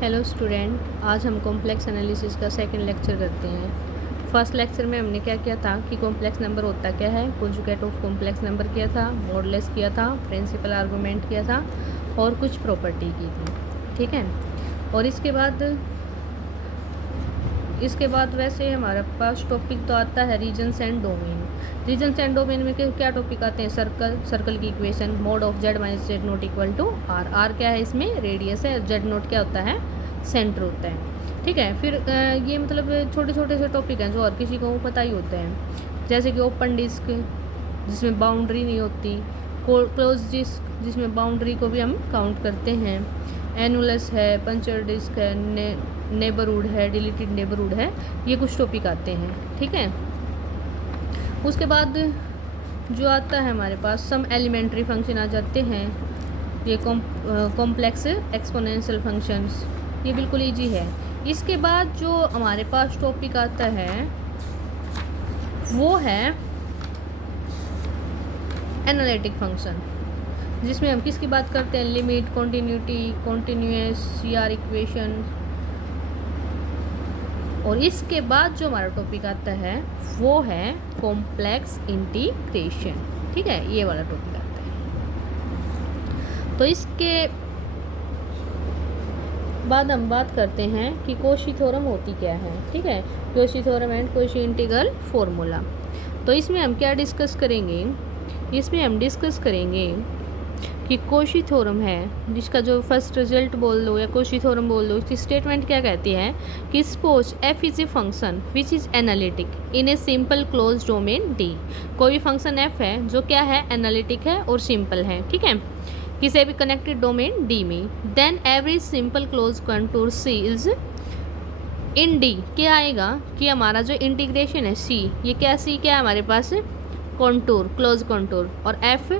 Hello student, आज हम complex analysis का सेकंड लेक्चर करते हैं। फर्स्ट लेक्चर में हमने क्या किया था कि कॉम्प्लेक्स नंबर होता क्या है, कॉन्जुगेट ऑफ कॉम्प्लेक्स नंबर किया था, मॉडुलस किया था, प्रिंसिपल आर्गूमेंट किया था और कुछ प्रॉपर्टी की थी। ठीक है। और इसके बाद वैसे हमारे पास टॉपिक तो आता है regions and domain. Regions and domain में क्या टॉपिक आते हैं? सर्कल की equation, mod of z minus z not equal to R. R क्या है? इसमें रेडियस है। जेड नोट क्या होता है? सेंटर होता है। ठीक है। फिर ये मतलब छोटे छोटे से टॉपिक हैं जो हर किसी को पता ही होते हैं, जैसे कि ओपन डिस्क जिसमें बाउंड्री नहीं होती, क्लोज डिस्क जिसमें बाउंड्री को भी हम काउंट करते हैं, एनुलस है, पंचर डिस्क है, नेबरहुड है, डिलीटेड नेबरहुड है। ये कुछ टॉपिक आते हैं। ठीक है। उसके बाद जो आता है हमारे पास सम एलिमेंट्री फंक्शन आ जाते हैं। ये कॉम्प्लेक्स एक्सपोनेंशियल फंक्शंस, ये बिल्कुल ईजी है। इसके बाद जो हमारे पास टॉपिक आता है वो है एनालिटिक फंक्शन, जिसमें हम किसकी बात करते हैं? Limit, continuity, continuous, CR equation. और इसके बाद जो हमारा टॉपिक आता है वो है कॉम्प्लेक्स इंटीग्रेशन। ठीक है, ये वाला टॉपिक आता है। तो इसके बाद हम बात करते हैं कि कॉची थ्योरम होती क्या है। ठीक है, Cauchy theorem and Cauchy integral formula. तो इसमें हम क्या डिस्कस करेंगे? इसमें हम डिस्कस करेंगे कि कॉची थ्योरम है, जिसका जो फर्स्ट रिजल्ट बोल दो या कॉची थ्योरम बोल दो, इसकी स्टेटमेंट क्या कहती है कि suppose F is a function which is analytic in a simple close domain D. कोई भी फंक्शन एफ है जो क्या है? एनालिटिक है और सिंपल है। ठीक है, किसी भी कनेक्टेड डोमेन डी में, then every simple close contour C is in D. क्या आएगा कि हमारा जो इंटीग्रेशन है सी, ये क्या सी क्या है हमारे पास? Contour, close contour. और एफ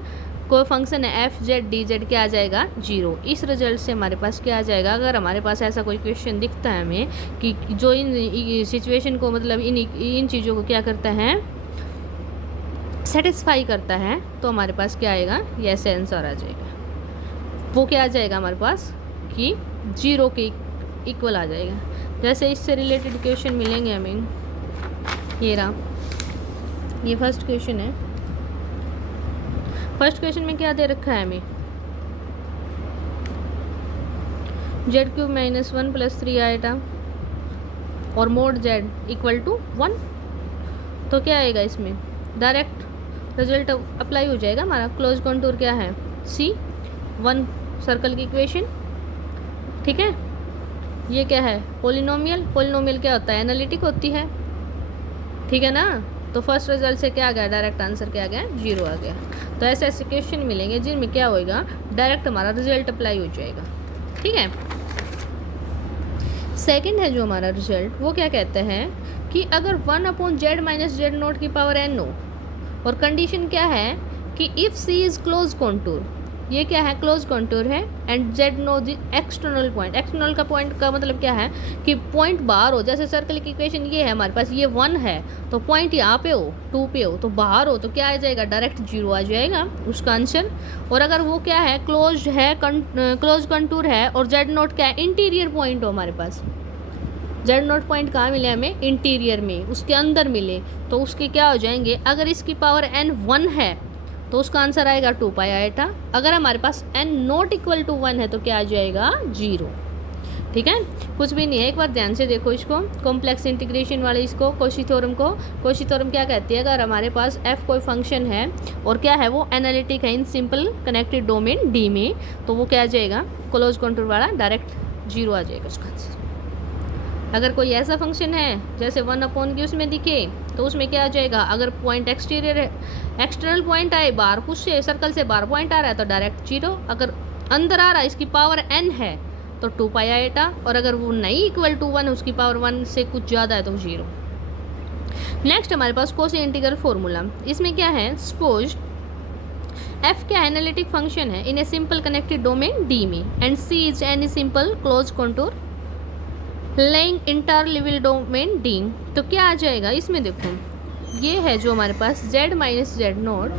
कोई फंक्शन है एफ जेड डी जेड, क्या आ जाएगा? 0। इस रिजल्ट से हमारे पास क्या आ जाएगा? अगर हमारे पास ऐसा कोई क्वेश्चन दिखता है हमें कि जो इन सिचुएशन को मतलब इन चीज़ों को क्या करता है, सेटिस्फाई करता है, तो हमारे पास क्या आएगा? ये ऐसे आंसर आ जाएगा। वो क्या आ जाएगा हमारे पास कि 0 के इक्वल आ जाएगा। जैसे इससे रिलेटेड क्वेश्चन मिलेंगे हमें, ये रहा, ये फर्स्ट क्वेश्चन है। फर्स्ट क्वेश्चन में क्या दे रखा है हमें? जेड क्यूब माइनस 1 प्लस 3 आएगा और मोड जेड इक्वल टू 1। तो क्या आएगा इसमें? डायरेक्ट रिजल्ट अप्लाई हो जाएगा हमारा। क्लोज कॉन्टूर क्या है? सी 1 सर्कल की इक्वेशन। ठीक है, ये क्या है? पोलिनोमियल। पोलिनोमियल क्या होता है? एनालिटिक होती है। ठीक है ना। तो फर्स्ट रिजल्ट से क्या आ गया? डायरेक्ट आंसर क्या आ गया? 0 आ गया। तो ऐसे ऐसे क्वेश्चन मिलेंगे जिनमें क्या होएगा? डायरेक्ट हमारा रिजल्ट अप्लाई हो जाएगा। ठीक है। सेकंड है जो हमारा रिजल्ट, वो क्या कहता है कि अगर 1/z माइनस जेड नोट की पावर n हो, और कंडीशन क्या है कि if C is close contour, ये क्या है? क्लोज कॉन्टूर है, and z no the external point. External का पॉइंट का मतलब क्या है कि पॉइंट बाहर हो। जैसे सर्कल की इक्वेशन ये है हमारे पास, ये 1 है, तो पॉइंट यहाँ पे हो, 2 पे हो, तो बाहर हो, तो क्या आ जाएगा? डायरेक्ट 0 आ जाएगा उसका आंसर। और अगर वो क्या है? क्लोज है, क्लोज कंटूर है, और जेड नोट क्या है? इंटीरियर पॉइंट हो हमारे पास। जेड नोट पॉइंट कहाँ मिले हमें? इंटीरियर में, उसके अंदर मिले, तो उसके क्या हो जाएंगे? अगर इसकी पावर n 1 है तो उसका आंसर आएगा 2 पाई आएटा। अगर हमारे पास n नॉट इक्वल टू 1 है तो क्या आ जाएगा? 0। ठीक है, कुछ भी नहीं है। एक बार ध्यान से देखो इसको, कॉम्प्लेक्स इंटीग्रेशन वाले इसको, कॉची थ्योरम को। कॉची थ्योरम क्या कहती है? अगर हमारे पास f कोई फंक्शन है और क्या है वो एनालिटिक है in simple connected domain d में, तो वो क्या आ जाएगा? क्लोज कॉन्टूर वाला डायरेक्ट 0 आ जाएगा उसका आंसर। अगर कोई ऐसा फंक्शन है जैसे 1/की उसमें दिखे, तो उसमें क्या आ जाएगा? अगर पॉइंट एक्सटीरियर है, एक्सटर्नल पॉइंट आए बाहर, कुछ से सर्कल से बाहर पॉइंट आ रहा है तो डायरेक्ट 0। अगर अंदर आ रहा है, इसकी पावर n है, तो 2 पाई आएटा। और अगर वो नहीं इक्वल टू 1, उसकी पावर 1 से कुछ ज़्यादा है, तो 0। नेक्स्ट हमारे पास कॉची इंटीग्रल फॉर्मूला। इसमें क्या है? सपोज f क्या एनालिटिक फंक्शन है in a simple connected domain d में, and c is any simple close contour lying इंटरलिवल डोमेन डी। तो क्या आ जाएगा इसमें? देखो, ये है जो हमारे पास z माइनस जेड नोट